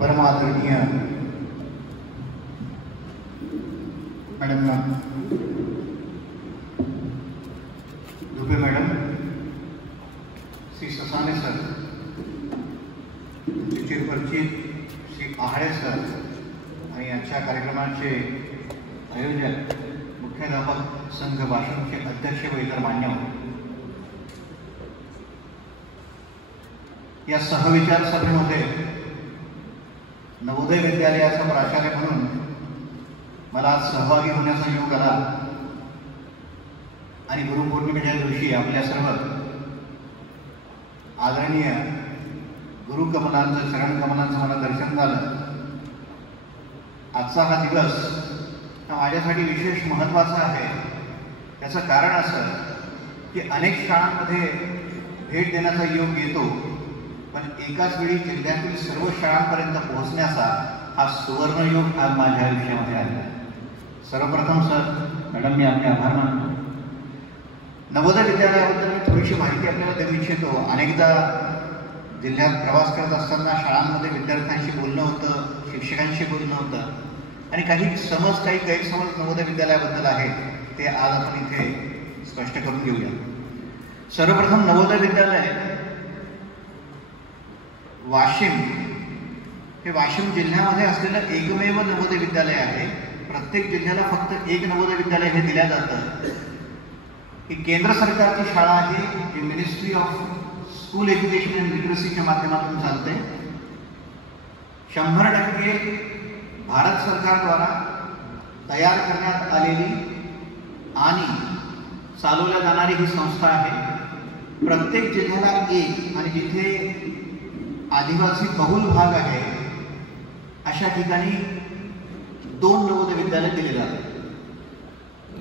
परमादरणीय madam Dubey madam, Shri Sasane sir, chairperson Shri Ahale sir आणि आजच्या कार्यक्रमाचे आयोजक मुख्याध्यापक संघ वाशिमचे अध्यक्ष व इतर मान्यवर, या सहविचार सभेमध्ये नवोदय विद्यालयाचा प्राचार्य म्हणून मला आज सहभागी होण्याचा योग आला आणि गुरुपौर्णिमेच्या दिवशी आपल्या सर्व आदरणीय गुरुकमलांचं चरणकमलांचं मला दर्शन झालं। आजचा हा दिवस हा माझ्यासाठी विशेष महत्त्वाचा आहे। त्याचं कारण असं की अनेक शाळांमध्ये भेट देण्याचा योग येतो, पण एकाच वेळी जिल्ह्यातील सर्व शाळांपर्यंत पोहोचण्याचा हा सुवर्णयोग आज माझ्या आयुष्यामध्ये आला। सर्वप्रथम सर मॅडम, मी आपले आभार मानतो। नवोदय विद्यालयाबद्दल मी थोडीशी माहिती आपल्याला देऊ इच्छितो। अनेकदा जिल्ह्यात प्रवास करत असताना शाळांमध्ये विद्यार्थ्यांशी बोलणं होतं, शिक्षकांशी बोलणं होतं आणि काही गैरसमज नवोदय विद्यालयाबद्दल आहेत, ते आज आपण इथे स्पष्ट करून घेऊया। सर्वप्रथम नवोदय विद्यालय वाशिम हे वाशिम जिल्ह्यामध्ये असलेलं एकमेव नवोदय विद्यालय आहे। प्रत्येक जिल्ह्याला फक्त एक नवोदय विद्यालय हे दिल्या जातं। ही केंद्र सरकारची शाळा आहे, जी ministry of school education and लिटरसीच्या माध्यमातून चालते। 100% भारत सरकारद्वारा तयार करण्यात आलेली आणि चालवल्या जाणारी ही संस्था आहे। प्रत्येक जिल्ह्याला एक, आणि जिथे आदिवासी बहुल भाग आहे अशा ठिकाणी 2 नवोदय विद्यालय दिले जातात।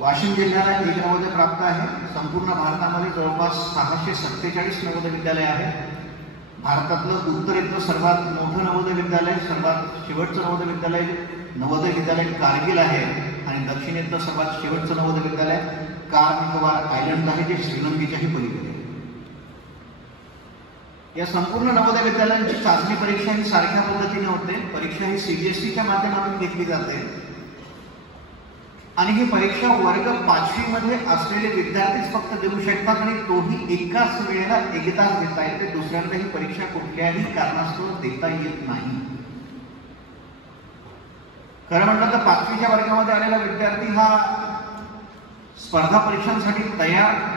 वाशिम जिल्ह्याला 1 नवोदय प्राप्त आहे। संपूर्ण भारतामध्ये जवळपास 647 नवोदय विद्यालय आहेत। भारतातलं उत्तरेतलं सर्वात मोठं नवोदय विद्यालय, सर्वात शेवटचं नवोदय विद्यालय कारगिल आहे आणि दक्षिणेतलं सर्वात शेवटचं नवोदय विद्यालय कार निकोबार आयलंड आहे, जे श्रीलंकेच्याही पलीकडे। या संपूर्ण नवोदय विद्यालयांची चाचणी परीक्षा ही सारख्या पद्धतीने होते। परीक्षा ही CBSEच्या माध्यमातून घेतली जाते आणि ही परीक्षा वर्ग 5वी मध्ये असलेले विद्यार्थीच फक्त देऊ शकतात आणि तोही एकाच वेळेला एकदाच देता येते। दुसऱ्यांदा ही परीक्षा कुठल्याही कारणास्तव देता येत नाही। खरं म्हटलं तर 5वीच्या वर्गामध्ये आलेला विद्यार्थी हा स्पर्धा परीक्षांसाठी तयार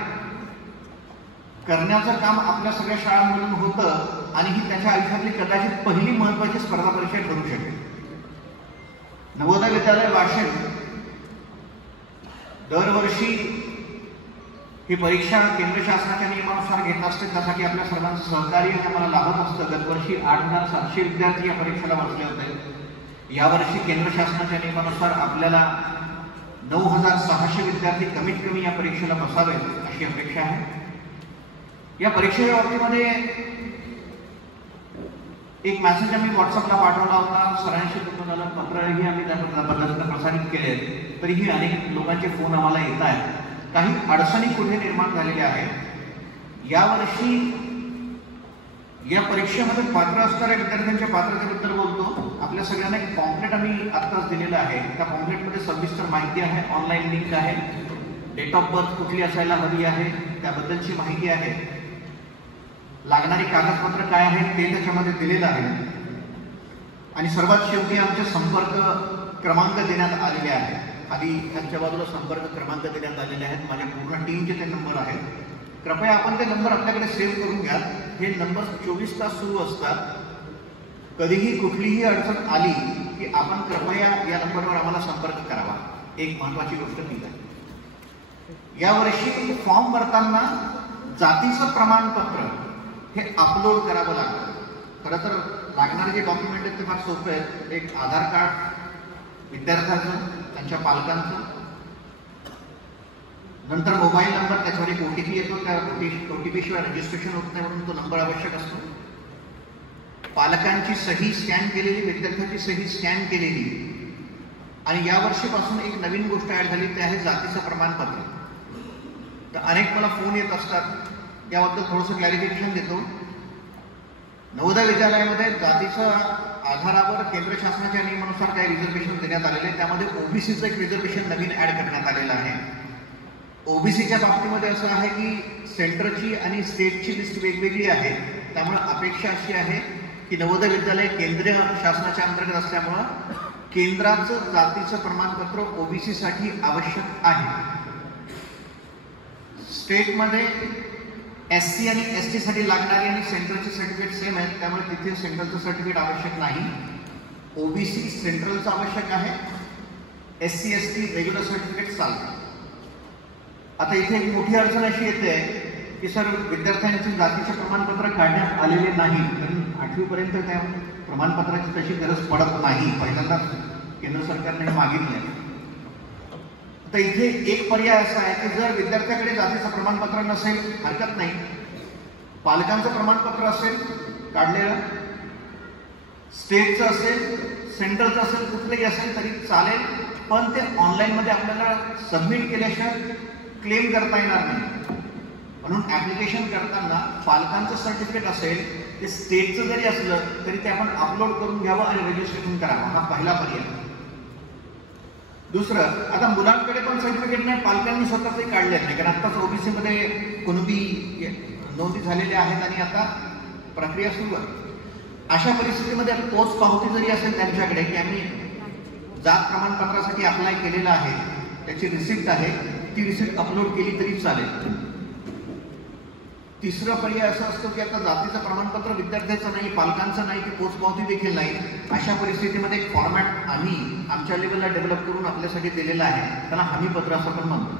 करण्याचं काम आपल्या सगळ्या शाळांमधून होतं आणि ही त्याच्या आयुष्यातली कदाचित पहिली महत्त्वाची स्पर्धा परीक्षा ठरू शकेल। नवोदय विद्यालय वाशिम दरवर्षी ही परीक्षा केंद्र शासनाच्या नियमानुसार घेत असते। त्यासाठी आपल्या सर्वांचं सहकार्य आम्हाला लाभत असतं। गतवर्षी 8700 विद्यार्थी या परीक्षेला बसले होते। यावर्षी केंद्र शासनाच्या नियमानुसार आपल्याला 9600 विद्यार्थी कमीत कमी या परीक्षेला बसावेत अशी अपेक्षा आहे। या परीक्षेच्या बाबतीमध्ये एक मेसेज आम्ही व्हॉट्सअपला पाठवला होता, सरांशी बोलणं झालं, पत्रही आम्ही त्या पद्धतीनं प्रसारित केले। तरीही अनेक लोकांचे फोन आम्हाला येत आहेत। काही अडचणी पुढे निर्माण झालेल्या आहेत। यावर्षी या परीक्षेमध्ये पात्र असणाऱ्या विद्यार्थ्यांच्या पात्रतेबद्दल बोलतो। आपल्या सगळ्यांना एक पॉम्पलेट आम्ही आत्ताच दिलेलं आहे। त्या पॉम्पलेटमध्ये सविस्तर माहिती आहे, ऑनलाईन लिंक आहे, डेट ऑफ बर्थ कुठली असायला हवी आहे त्याबद्दलची माहिती आहे, लागणारी कागदपत्र काय आहेत ते त्याच्यामध्ये दिलेलं आहे आणि सर्वात शेवटी आमचे संपर्क क्रमांक देण्यात आलेले आहेत। खाली खालच्या बाजूला संपर्क क्रमांक देण्यात आलेले आहेत। माझ्या पूर्ण टीमचे ते नंबर आहेत। कृपया आपण ते नंबर आपल्याकडे सेव्ह करून घ्या। हे नंबर 24 तास सुरू असतात। कधीही कुठलीही अडचण आली की आपण कृपया या नंबरवर आम्हाला संपर्क करावा। एक महत्त्वाची गोष्ट ती आहे, यावर्षी फॉर्म भरताना जातीचं प्रमाणपत्र हे अपलोड करावं लागतं। खरं तर लागणारे जे डॉक्युमेंट आहेत ते फार सोपे आहेत। एक आधार कार्ड विद्यार्थ्याचं, त्यांच्या पालकांचं, नंतर मोबाईल नंबर, त्याच्यावर एक OTP येतो, त्या OTP शिवाय रजिस्ट्रेशन होत नाही म्हणून तो नंबर आवश्यक असतो, पालकांची सही स्कॅन केलेली, विद्यार्थ्याची सही स्कॅन केलेली, आणि यावर्षीपासून एक नवीन गोष्ट ऍड झाली ते आहे जातीचं प्रमाणपत्र। तर अनेक मला फोन येत असतात, याबद्दल थोडंसं क्लॅरिफिकेशन देतो। नवोदय विद्यालयामध्ये जातीच्या आधारावर केंद्र शासनाच्या नियमानुसार काही रिझर्वेशन देण्यात आलेले आहे. त्यामध्ये ओबीसीचं एक रिझर्वेशन नवीन ऍड करण्यात आलेलं आहे. ओबीसीच्या बाबतीमध्ये असं आहे की सेंटरची आणि स्टेटची लिस्ट वेगवेगळी आहे. त्यामुळे अपेक्षा अशी आहे की नवोदय विद्यालय केंद्रीय शासनाच्या अंतर्गत असल्यामुळं केंद्राचं जातीचं प्रमाणपत्र ओबीसी साठी आवश्यक आहे. स्टेटमध्ये एससी आणि एसटी साठी लागणारी आणि सेंट्रलचे सर्टिफिकेट सेम आहेत, त्यामुळे तिथे सेंट्रलचं सर्टिफिकेट आवश्यक नाही. ओबीसी सेंट्रलचं आवश्यक आहे, एससी एसटी रेग्युलर सर्टिफिकेट चालतं. आता इथे एक मोठी अडचण अशी येते की सर विद्यार्थ्यांचे जातीचे प्रमाणपत्र काढण्यात आलेले नाही, कारण 8वी पर्यंत त्या प्रमाणपत्राची तशी गरज पडत नाही. पहिल्यांदा केंद्र सरकारने मागितले. तर इथे एक पर्याय असा आहे की जर विद्यार्थ्याकडे जातीचं प्रमाणपत्र नसेल हरकत नाही, पालकांचं प्रमाणपत्र असेल काढलेलं, स्टेटचं असेल सेंट्रलचं असेल कुठलंही असेल तरी चालेल, पण ते ऑनलाईनमध्ये आपल्याला सबमिट केल्याशिवाय क्लेम करता येणार नाही. म्हणून ऍप्लिकेशन करताना पालकांचं सर्टिफिकेट असेल ते स्टेटचं जरी असलं तरी ते आपण अपलोड करून घ्यावं आणि रजिस्ट्रेशन करावं. हा पहिला पर्याय. दुसरं, आता मुलांकडे पण सर्टिफिकेट नाही, पालकांनी स्वतःच काढले नाही, कारण आत्ताच ओबीसी मध्ये कुणबी नोंदी झालेल्या आहेत आणि आता प्रक्रिया सुरू आहे. अशा परिस्थितीमध्ये पोच पावती जरी असेल त्यांच्याकडे की आम्ही जात प्रमाणपत्रासाठी अप्लाय केलेलं आहे, त्याची रिसिप्ट आहे, ती रिसिप्ट अपलोड केली तरी चालेल. तिसरा पर्याय असा असतो की आता जातीचं प्रमाणपत्र विद्यार्थ्याचं नाही, पालकांचं नाही, की पोचपावती देखील नाही. अशा परिस्थितीमध्ये एक फॉर्मॅट आम्ही आमच्या लेवलला डेव्हलप करून आपल्यासाठी दिलेला आहे, त्याला हमीपत्र असं पण म्हणतो.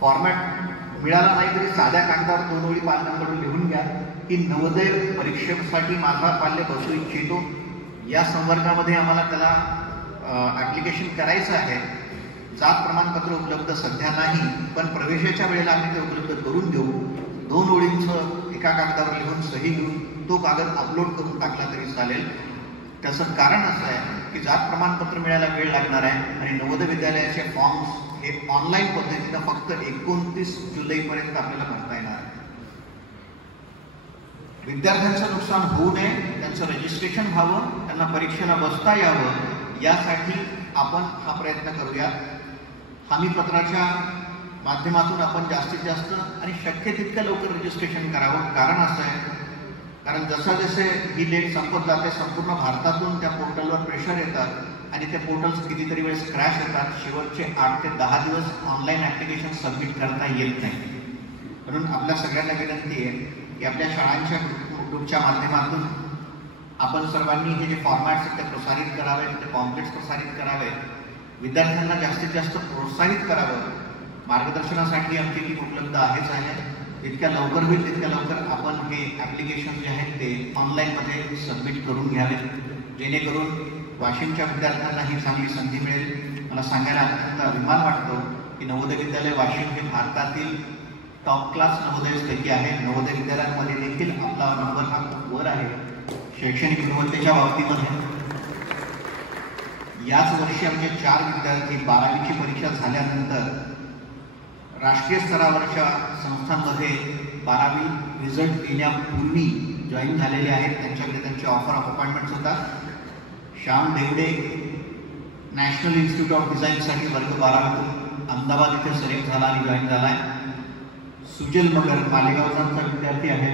फॉर्मॅट मिळाला नाही तरी साध्या कागदावर 2 ओळी पालकांकडून लिहून घ्या की नवोदय परीक्षेसाठी माझा पाल्य बसू इच्छितो, या संवर्गामध्ये आम्हाला त्याला ऍप्लिकेशन करायचं आहे. जात प्रमाणपत्र उपलब्ध सध्या नाही, पण प्रवेशाच्या वेळेला आम्ही ते उपलब्ध करून देऊ. 2 ओळींचं एका कागदावर लिहून सही घेऊन तो कागद अपलोड करून टाकला तरी चालेल. त्याचं कारण असं आहे की जात प्रमाणपत्र मिळायला वेळ लागणार आहे आणि नवोदय विद्यालयाचे फॉर्म्स हे ऑनलाईन पद्धतीनं फक्त 29 जुलैपर्यंत आपल्याला भरता येणार आहे. विद्यार्थ्यांचं नुकसान होऊ नये, त्यांचं रजिस्ट्रेशन व्हावं, त्यांना परीक्षेला बसता यावं, यासाठी आपण हा प्रयत्न करूया. हमीपत्राच्या माध्यमातून आपण जास्तीत जास्त आणि शक्य तितक्या लवकर रजिस्ट्रेशन करावं. कारण असं आहे, कारण जसं जसे ही डेट संपत जाते संपूर्ण भारतातून त्या पोर्टलवर प्रेशर येतात आणि त्या पोर्टल्स कितीतरी वेळेस क्रॅश येतात. शेवटचे 8 ते 10 दिवस ऑनलाईन ऍप्लिकेशन सबमिट करता येत नाही. म्हणून आपल्या सगळ्यांना विनंती आहे की आपल्या शाळांच्या ग्रुपच्या माध्यमातून आपण सर्वांनी हे जे फॉर्मॅट्स ते प्रसारित करावे, ते पॉम्पलेट्स प्रसारित करावे, विद्यार्थ्यांना जास्तीत जास्त प्रोत्साहित करावं. मार्गदर्शनासाठी आमची टीम उपलब्ध आहेच आहे. जितक्या लवकर होईल तितक्या लवकर आपण हे ऍप्लिकेशन जे आहेत ते ऑनलाईनमध्ये सबमिट करून घ्यावे, जेणेकरून वाशिमच्या विद्यार्थ्यांना ही चांगली संधी मिळेल. मला सांगायला अत्यंत अभिमान वाटतो की नवोदय विद्यालय वाशिम हे भारतातील टॉप क्लास नवोदयपैकी आहे. नवोदय विद्यालयांमध्ये देखील आपला नंबर हा खूप वर आहे शैक्षणिक गुणवत्तेच्या बाबतीमध्ये. याच वर्षी आमचे 4 विद्यार्थी 12वीची परीक्षा झाल्यानंतर राष्ट्रीय स्तरावरच्या संस्थांमध्ये 12वी रिझल्ट येण्यापूर्वी जॉईन झालेले आहेत. त्यांच्याकडे त्यांचे ऑफर ऑफ अपॉइंटमेंट्स होतात. Shyam Devde national institute of डिझाईनसाठी वर्ग 12तून अहमदाबाद इथे सिलेक्ट झाला आणि जॉईन झाला आहे. सुजल मगर मालेगावचा विद्यार्थी आहे.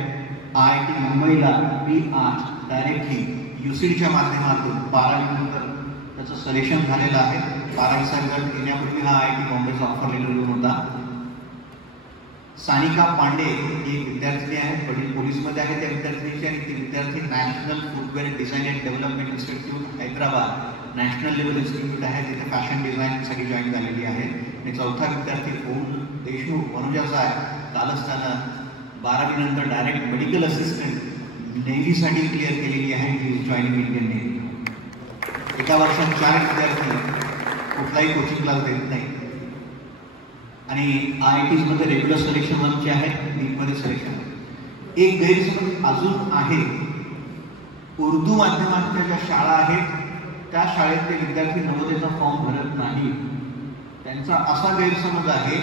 IIT मुंबईला B8 डायरेक्टली युसीडच्या माध्यमातून 12वी नंतर त्याचं सिलेक्शन झालेलं आहे. 12वीचा रिझल्ट येण्यापूर्वी हा IIT बॉम्बेचा ऑफर लेटर येऊन होता. सानिका पांडे ही एक विद्यार्थिनी आहे, वडील पोलीसमध्ये आहे त्या विद्यार्थिनीची, आणि ती विद्यार्थी national footwear design and development institute Hyderabad national level institute आहे, तिथे फॅशन डिझाईनसाठी जॉईन झालेली आहे. आणि 4था विद्यार्थी ओम देशमुख वनुजाचा आहे. कालच त्यानं 12वी नंतर डायरेक्ट मेडिकल असिस्टंट नेव्हीसाठी क्लिअर केलेली आहे. ती जॉईनिंग इंडियन नेव्ही. एका वर्षात 4 विद्यार्थी कुठलाही कोचिंग क्लास देत नाही. आणि IITs मध्ये रेग्युलर सिलेक्शन जे आहे, नीटमध्ये सिलेक्शन. एक गैरसमज अजून आहे, उर्दू माध्यमाच्या ज्या शाळा आहेत त्या शाळेतले विद्यार्थी नवोदयचा फॉर्म भरत नाही. त्यांचा असा गैरसमज आहे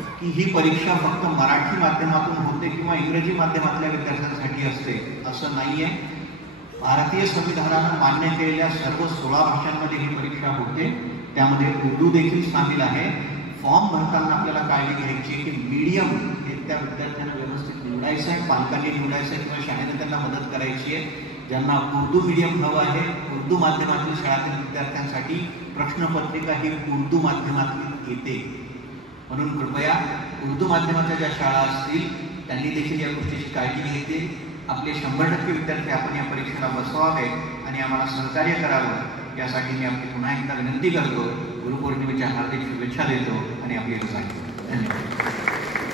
की ही परीक्षा फक्त मराठी माध्यमातून होते किंवा इंग्रजी माध्यमातल्या विद्यार्थ्यांसाठी असते असं नाहीये. भारतीय संविधानानं मान्य केलेल्या सर्व 16 भाषांमध्ये ही परीक्षा होते. त्यामध्ये उर्दू देखील सामील आहे. फॉर्म भरताना आपल्याला काळजी घ्यायची आहे की मीडियम हे त्या विद्यार्थ्यांना व्यवस्थित निवडायचं आहे, पालकांनी निवडायचं आहे किंवा शाळेने त्यांना मदत करायची आहे. ज्यांना उर्दू मीडियम हवं आहे, उर्दू माध्यमातील शाळातील विद्यार्थ्यांसाठी प्रश्नपत्रिका ही उर्दू माध्यमातली येते. म्हणून कृपया उर्दू माध्यमाच्या ज्या शाळा असतील त्यांनी देखील या गोष्टीची काळजी घेतली. आपले 100% विद्यार्थी आपण या परीक्षेला बसवावे आणि आम्हाला सहकार्य करावं यासाठी मी आपली पुन्हा एकदा विनंती करतो. गुरुपौर्णिमेच्या हार्दिक शुभेच्छा देतो आणि आपली रजा घेतो. धन्यवाद.